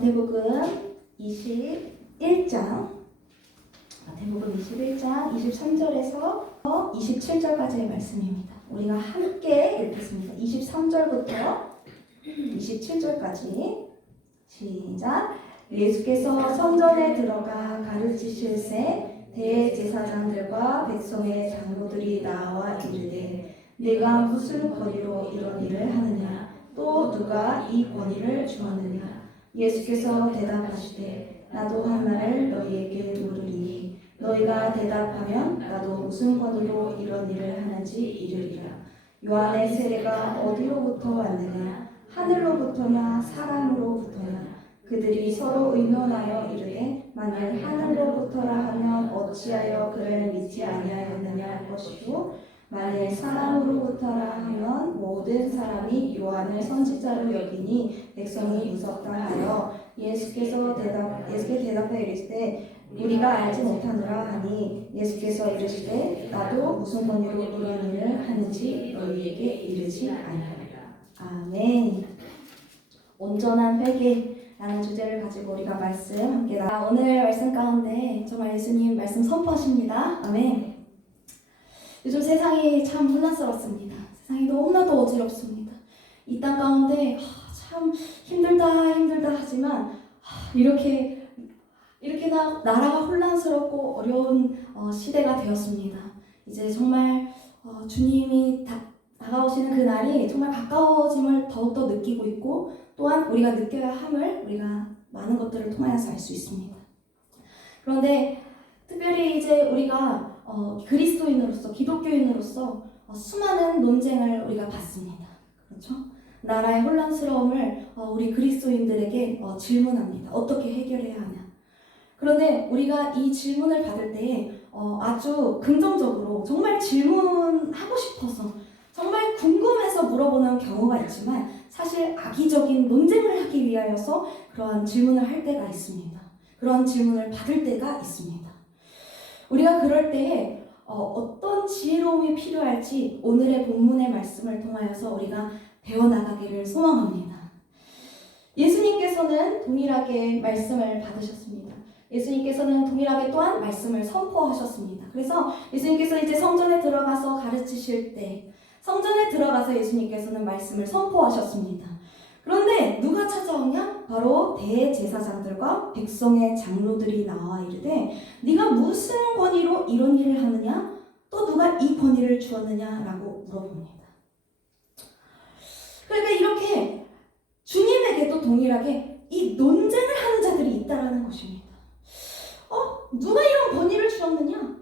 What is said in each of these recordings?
마태복음 21장 23절에서 27절까지의 말씀입니다. 우리가 함께 읽겠습니다. 23절부터 27절까지 시작. 예수께서 성전에 들어가 가르치실새 대제사장들과 백성의 장로들이 나와 이르되 네가 무슨 권위로 이런 일을 하느냐? 또 누가 이 권위를 주었느냐? 예수께서 대답하시되 나도 한 말을 너희에게 물으리니 너희가 대답하면 나도 무슨 권위로 이런 일을 하는지 이르리라. 요한의 세례가 어디로부터 왔느냐? 하늘로부터냐 사람으로부터냐? 그들이 서로 의논하여 이르되 만일 하늘로부터라 하면 어찌하여 그를 믿지 아니하였느냐 할 것이고 만일 사람으로부터라 하면 모든 사람이 요한을 선지자로 여기니 백성이 무섭다 하여 예수께 대답하여 이르시되 우리가 알지 못하노라 하니 예수께서 이르시되 나도 무슨 권위로 이런 일을 하는지 너희에게 이르지 아니하리라. 아멘. 온전한 회개라는 주제를 가지고 우리가 말씀 함께 오늘 말씀 가운데 정말 예수님 말씀 선포하십니다. 아멘. 요즘 세상이 참 혼란스럽습니다. 세상이 너무나도 어지럽습니다. 이 땅 가운데 참 힘들다 하지만 이렇게 나라가 혼란스럽고 어려운 시대가 되었습니다. 이제 정말 주님이 다가오시는 그 날이 정말 가까워짐을 더욱더 느끼고 있고 또한 우리가 느껴야 함을 우리가 많은 것들을 통하여서 알 수 있습니다. 그런데 특별히 이제 우리가 그리스도인으로서 기독교인으로서 수많은 논쟁을 우리가 받습니다. 그렇죠? 나라의 혼란스러움을 우리 그리스도인들에게 질문합니다. 어떻게 해결해야 하냐? 그런데 우리가 이 질문을 받을 때에 아주 긍정적으로 정말 질문하고 싶어서 정말 궁금해서 물어보는 경우가 있지만 사실 악의적인 논쟁을 하기 위하여서 그러한 질문을 할 때가 있습니다. 그런 질문을 받을 때가 있습니다. 우리가 그럴 때에 어떤 지혜로움이 필요할지 오늘의 본문의 말씀을 통하여서 우리가 배워나가기를 소망합니다. 예수님께서는 동일하게 말씀을 받으셨습니다. 예수님께서는 동일하게 또한 말씀을 선포하셨습니다. 그래서 예수님께서 이제 성전에 들어가서 가르치실 때 성전에 들어가서 예수님께서는 말씀을 선포하셨습니다. 그런데 누가 찾아오냐? 바로 대제사장들과 백성의 장로들이 나와 이르되 네가 무슨 권위로 이런 일을 하느냐? 또 누가 이 권위를 주었느냐? 라고 물어봅니다. 그러니까 이렇게 주님에게도 동일하게 이 논쟁을 하는 자들이 있다라는 것입니다. 누가 이런 권위를 주었느냐?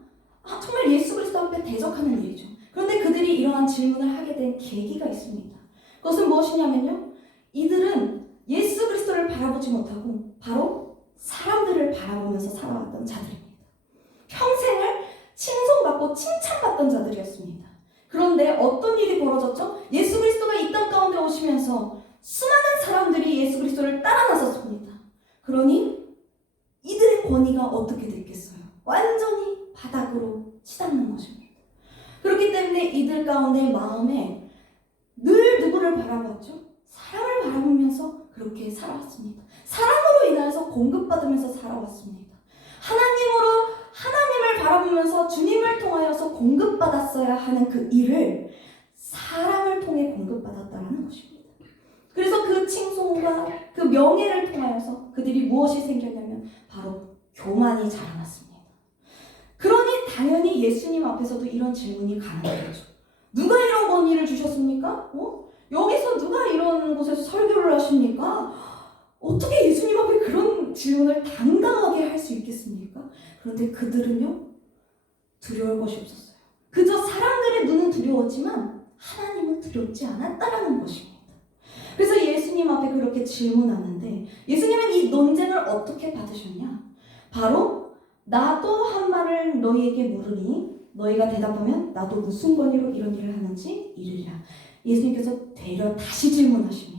정말 예수 그리스도 앞에 대적하는 일이죠. 그런데 그들이 이러한 질문을 하게 된 계기가 있습니다. 그것은 무엇이냐면요. 이들은 예수 그리스도를 바라보지 못하고 바로 사람들을 바라보면서 살아왔던 자들입니다. 평생을 칭송받고 칭찬받던 자들이었습니다. 그런데 어떤 일이 벌어졌죠? 예수 그리스도가 이 땅 가운데 오시면서 수많은 사람들이 예수 그리스도를 따라 나섰습니다. 그러니 이들의 권위가 어떻게 됐겠어요? 완전히 바닥으로 치닫는 것입니다. 그렇기 때문에 이들 가운데 마음에 늘 누구를 바라봤죠? 사랑을 바라보면서 그렇게 살아왔습니다. 사랑으로 인하여서 공급받으면서 살아왔습니다. 하나님을 바라보면서 주님을 통하여서 공급받았어야 하는 그 일을 사랑을 통해 공급받았다는 것입니다. 그래서 그 칭송과 그 명예를 통하여서 그들이 무엇이 생겼냐면 바로 교만이 자라났습니다. 그러니 당연히 예수님 앞에서도 이런 질문이 가능한 거죠. 누가 이런 권위를 주셨습니까? 여기서 누가 이런 곳에서 설교를 하십니까? 어떻게 예수님 앞에 그런 질문을 당당하게 할 수 있겠습니까? 그런데 그들은요, 두려울 것이 없었어요. 그저 사람들의 눈은 두려웠지만 하나님은 두렵지 않았다라는 것입니다. 그래서 예수님 앞에 그렇게 질문하는데 예수님은 이 논쟁을 어떻게 받으셨냐? 바로 나도 한 말을 너희에게 물으니 너희가 대답하면 나도 무슨 권위로 이런 일을 하는지 이르리라. 예수님께서 되려 다시 질문하십니다.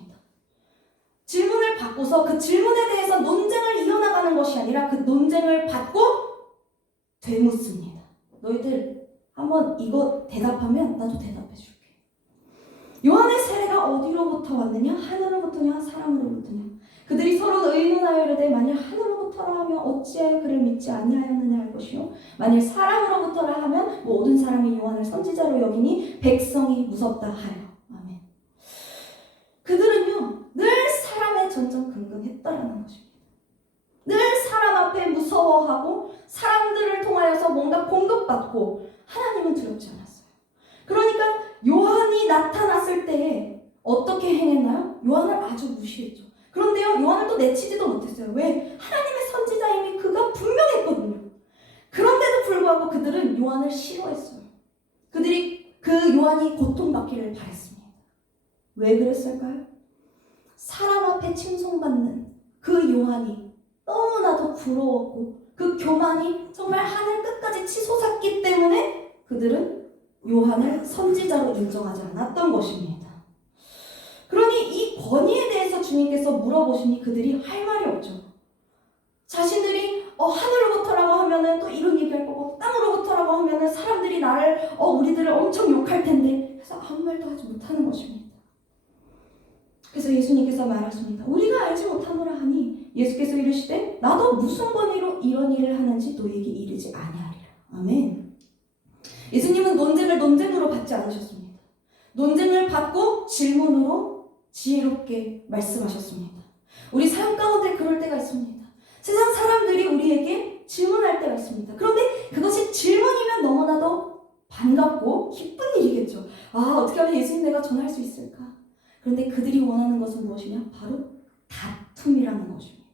질문을 받고서 그 질문에 대해서 논쟁을 이어나가는 것이 아니라 그 논쟁을 받고 되묻습니다. 너희들 한번 이거 대답하면 나도 대답해 줄게. 요한의 세례가 어디로부터 왔느냐? 하늘로부터냐? 사람으로부터냐? 그들이 서로 의논하여 어찌하여 그를 믿지 아니하였느냐 할 것이요 만일 사람으로부터라 하면 모든 사람이 요한을 선지자로 여기니 백성이 무섭다 하여. 아멘. 그들은요 늘 사람의 전전긍긍했다라는 것입니다. 늘 사람 앞에 무서워하고 사람들을 통하여서 뭔가 공급받고 하나님은 두렵지 않았어요. 그러니까 요한이 나타났을 때에 어떻게 행했나요? 요한을 아주 무시했죠. 그런데요 요한을 또 내치지도 못했어요. 왜? 하나님의 선지자임이 그가 분명했거든요. 그런데도 불구하고 그들은 요한을 싫어했어요. 그들이 그 요한이 고통받기를 바랬습니다. 왜 그랬을까요? 사람 앞에 칭송받는 그 요한이 너무나도 부러웠고 그 교만이 정말 하늘 끝까지 치솟았기 때문에 그들은 요한을 선지자로 인정하지 않았던 것입니다. 그러니 이 권위에 대해서 주님께서 물어보시니 그들이 할 말이 없죠. 자신들이 하늘로부터라고 하면은 또 이런 얘기할 거고 땅으로부터라고 하면은 사람들이 나를 우리들을 엄청 욕할 텐데 그래서 아무 말도 하지 못하는 것입니다. 그래서 예수님께서 말하십니다. 우리가 알지 못하노라 하니 예수께서 이르시되 나도 무슨 권위로 이런 일을 하는지 너에게 이르지 아니하리라. 아멘. 예수님은 논쟁으로 받지 않으셨습니다. 논쟁을 받고 질문으로 지혜롭게 말씀하셨습니다. 우리 삶 가운데 그럴 때가 있습니다. 세상 사람들이 우리에게 질문할 때가 있습니다. 그런데 그것이 질문이면 너무나도 반갑고 기쁜 일이겠죠. 어떻게 하면 예수님 내가 전할 수 있을까? 그런데 그들이 원하는 것은 무엇이냐? 바로 다툼이라는 것입니다.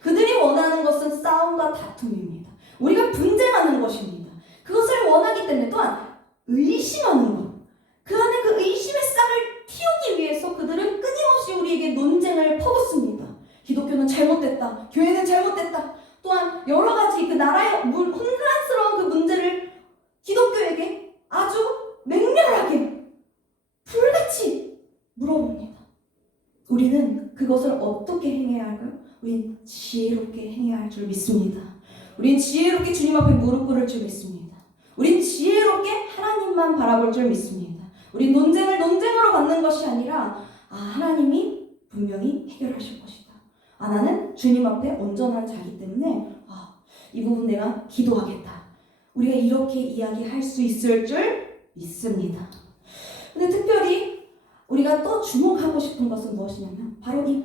그들이 원하는 것은 싸움과 다툼입니다. 우리가 분쟁하는 것입니다. 그것을 원하기 때문에 또한 의심하는 것. 그 안에 그 의심의 싹을 틔우기 위해서 그들은 끊임없이 우리에게 논쟁을 퍼붓습니다. 기독교는 잘못됐다. 교회는 잘못됐다. 또한 여러 가지 그 나라의 혼란스러운 그 문제를 기독교에게 아주 맹렬하게 불같이 물어봅니다. 우리는 그것을 어떻게 행해야 할까요? 우린 지혜롭게 행해야 할 줄 믿습니다. 우린 지혜롭게 주님 앞에 무릎 꿇을 줄 믿습니다. 우린 지혜롭게 하나님만 바라볼 줄 믿습니다. 우린 논쟁을 논쟁으로 받는 것이 아니라 하나님이 분명히 해결하실 것이다. 나는 주님 앞에 온전한 자기 때문에 이 부분 내가 기도하겠다. 우리가 이렇게 이야기할 수 있을 줄 믿습니다. 근데 특별히 우리가 또 주목하고 싶은 것은 무엇이냐면 바로 이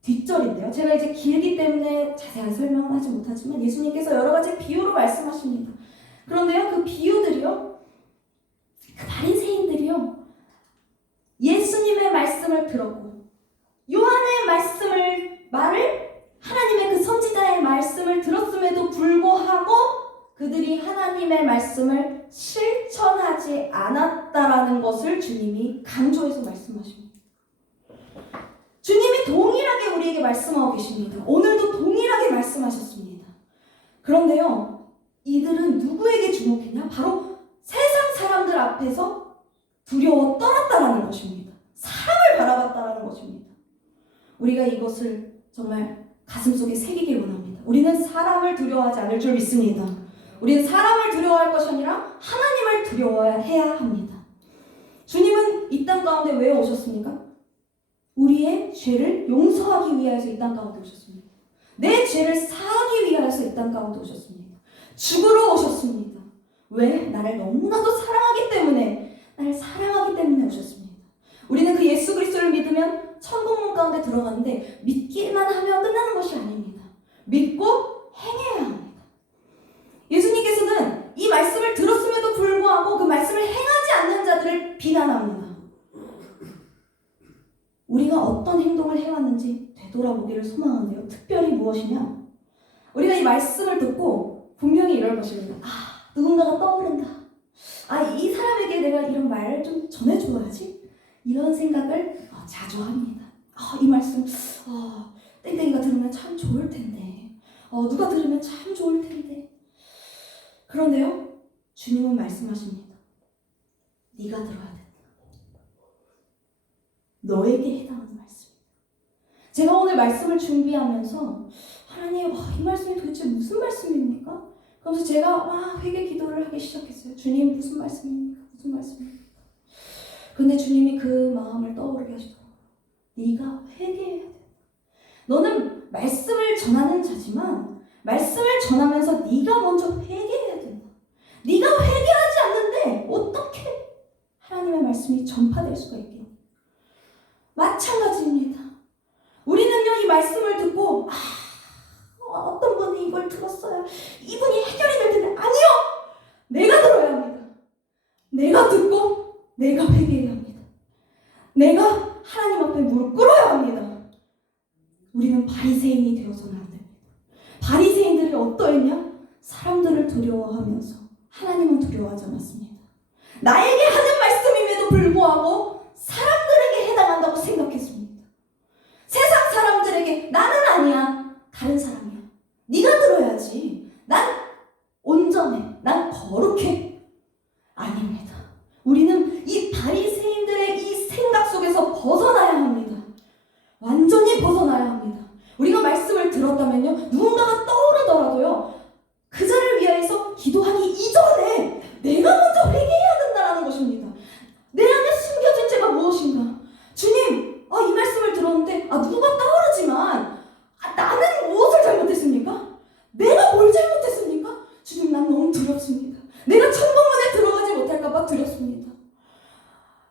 뒷절인데요. 제가 이제 길기 때문에 자세한 설명은 하지 못하지만 예수님께서 여러 가지 비유로 말씀하십니다. 그런데요, 그 비유들이요, 그 바리새인들이요, 예수님의 말씀을 들었고 요한의 말을 하나님의 그 선지자의 말씀을 들었음에도 불구하고 그들이 하나님의 말씀을 실천하지 않았다라는 것을 주님이 강조해서 말씀하십니다. 주님이 동일하게 우리에게 말씀하고 계십니다. 오늘도 동일하게 말씀하셨습니다. 그런데요, 이들은 누구에게 주목했냐? 바로 세상 사람들 앞에서 두려워 떨었다라는 것입니다. 사람을 바라봤다라는 것입니다. 우리가 이것을 정말 가슴속에 새기길 원합니다. 우리는 사람을 두려워하지 않을 줄 믿습니다. 우리는 사람을 두려워할 것이 아니라 하나님을 두려워해야 합니다. 주님은 이 땅 가운데 왜 오셨습니까? 우리의 죄를 용서하기 위해서 이 땅 가운데 오셨습니다. 내 죄를 사하기 위해서 이 땅 가운데 오셨습니다. 죽으러 오셨습니다. 왜? 나를 너무나도 사랑하기 때문에, 나를 사랑하기 때문에 오셨습니다. 우리는 그 예수 그리스도를 믿으면 천국문 가운데 들어가는데 믿기만 하면 끝나는 것이 아닙니다. 믿고 행해야 합니다. 예수님께서는 이 말씀을 들었음에도 불구하고 그 말씀을 행하지 않는 자들을 비난합니다. 우리가 어떤 행동을 해왔는지 되돌아보기를 소망하는데요. 특별히 무엇이냐? 우리가 이 말씀을 듣고 분명히 이럴 것입니다. 누군가가 떠오른다. 이 사람에게 내가 이런 말을 좀 전해줘야지. 이런 생각을 자주 합니다. 이 말씀 땡땡이가 들으면 참 좋을 텐데. 누가 들으면 참 좋을 텐데. 그런데요, 주님은 말씀하십니다. 네가 들어야 된다. 너에게 해당하는 말씀입니다. 제가 오늘 말씀을 준비하면서 하나님, 이 말씀이 도대체 무슨 말씀입니까? 그래서 제가 회개 기도를 하기 시작했어요. 주님, 무슨 말씀입니까? 무슨 말씀입니까? 근데 주님이 그 마음을 떠오르게 하시더라고요. 네가 회개해야 돼. 너는 말씀을 전하는 자지만 말씀을 전하면서 네가 먼저 회개해야 된다. 네가 회개하지 않는데 어떻게 하나님의 말씀이 전파될 수가 있겠니? 마찬가지입니다. 우리는요, 이 말씀을 듣고 어떤 분이 이걸 들었어요. 이분이 해결이 될 텐데. 아니요! 내가 들어야 합니다. 내가 듣고 내가 회개해야 합니다. 내가 하나님 앞에 무릎 꿇어야 합니다. 우리는 바리새인이 되어서는 안 됩니다. 바리새인들이 어떠했냐? 사람들을 두려워하면서 하나님은 두려워하지 않았습니다. 나에게 하는 말씀임에도 불구하고 사람들에게 해당한다고 생각했습니다. 세상 사람들에게 나는 아니야, 다른 사람이야. 네가 들어야지. 난 온전해. 난 거룩해. 아닙니다. 우리는 이 바리새인들의 이 생각 속에서 벗어나야 합니다. 완전히 벗어나야 합니다. 우리가 말씀을 들었다면요, 누군가가 떠오르더라도요, 그 자를 위하여서 기도하기 이전에 내가 먼저 회개해야 된다는 것입니다. 내 안에 숨겨진 죄가 무엇인가? 주님, 이 말씀을 들었는데 누가 떠오르지만 나는 무엇을 잘못했습니까? 내가 뭘 잘못했습니까? 주님, 난 너무 두렵습니다. 내가 천국문에 들어가지 못할까봐 두렵습니다.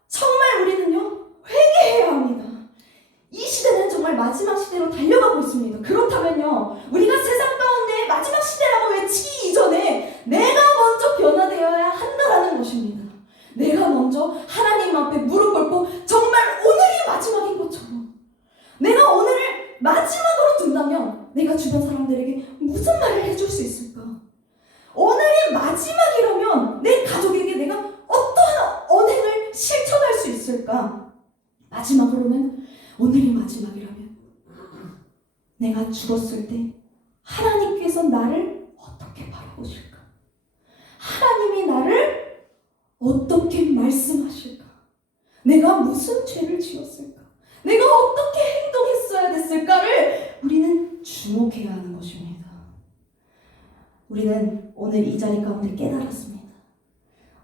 정말 우리는요, 회개해야 합니다. 이 시대는 정말 마지막 시대로 달려가고 있습니다. 그렇다면요, 우리가 세상 가운데 마지막 시대라고 외치기 이전에 내가 먼저 변화되어야 한다라는 것입니다. 내가 먼저 하나님 앞에 무릎 꿇고 정말 오늘이 마지막인 것처럼 내가 오늘을 마지막으로 둔다면 내가 주변 사람들에게 무슨 말을 해줄 수 있을까? 오늘이 마지막이라면 내 가족에게 내가 어떠한 언행을 실천할 수 있을까? 마지막으로는 오늘이 마지막이라면 내가 죽었을 때 하나님께서 나를 어떻게 바라보실까? 하나님이 나를 어떻게 말씀하실까? 내가 무슨 죄를 지었을까? 내가 어떻게 행동했어야 됐을까를 우리는 주목해야 하는 것입니다. 우리는 오늘 이 자리 가운데 깨달았습니다.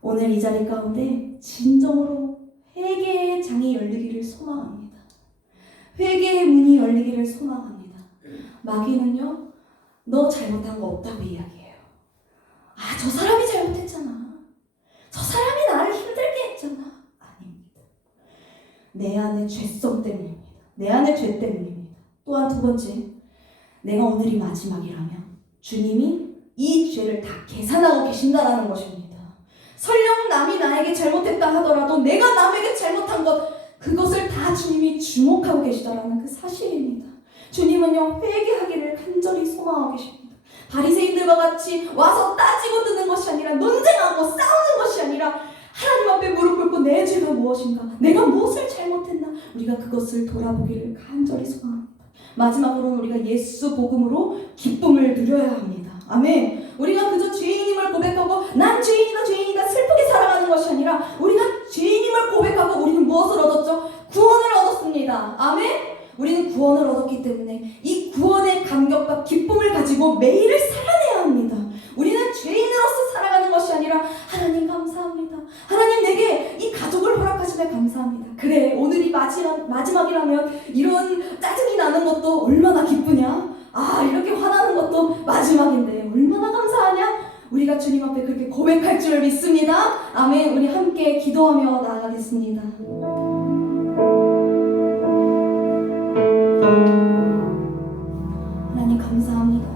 오늘 이 자리 가운데 진정으로 회개의 장이 열리기를 소망합니다. 회개의 문이 열리기를 소망합니다. 마귀는요, 너 잘못한 거 없다고 이야기해요. 저 사람이 잘못했잖아. 저 사람이 나를 힘들게 했잖아. 아닙니다. 내 안의 죄성 때문입니다. 내 안의 죄 때문입니다. 또한 두 번째, 내가 오늘이 마지막이라면 주님이 이 죄를 다 계산하고 계신다라는 것입니다. 설령 남이 나에게 잘못했다 하더라도 내가 남에게 잘못한 그것을 다 주님이 주목하고 계시다라는 그 사실입니다. 주님은요, 회개하기를 간절히 소망하고 계십니다. 바리새인들과 같이 와서 따지고 드는 것이 아니라, 논쟁하고 싸우는 것이 아니라 하나님 앞에 무릎 꿇고 내 죄가 무엇인가, 내가 무엇을 잘못했나, 우리가 그것을 돌아보기를 간절히 소망합니다. 마지막으로는 우리가 예수 복음으로 기쁨을 누려야 합니다. 아멘. 우리가 그저 죄인임을 고백하고 난 죄인이다 슬프게 살아가는 것이 아니라, 우리가 죄인임을 고백하고 우리는 무엇을 얻었죠? 구원을 얻었습니다. 아멘. 우리는 구원을 얻었기 때문에 이 구원의 감격과 기쁨을 가지고 매일을 살아내야 합니다. 우리는 죄인으로서 살아가는 것이 아니라, 하나님 감사합니다. 하나님, 내게 이 가족을 허락하시며 감사합니다. 그래, 오늘이 마지막이라면 이런 짜증이 나는 것도 얼마나 기쁘냐? 이렇게 화나는 것도 마지막인데 얼마나 감사하냐? 우리가 주님 앞에 그렇게 고백할 줄 믿습니다. 아멘. 우리 함께 기도하며 나아가겠습니다. 하나님 감사합니다.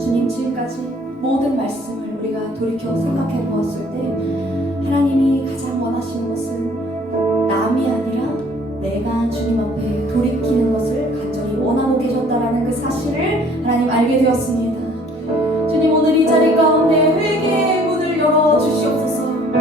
주님, 지금까지 모든 말씀을 우리가 돌이켜 생각해 보았을 때 하나님이 가장 원하시는 것은 남이 아니라 내가 주님 앞에 돌이키는 것을 간절히 원하고 계셨다라는 그 사실을 하나님 알게 되었습니다.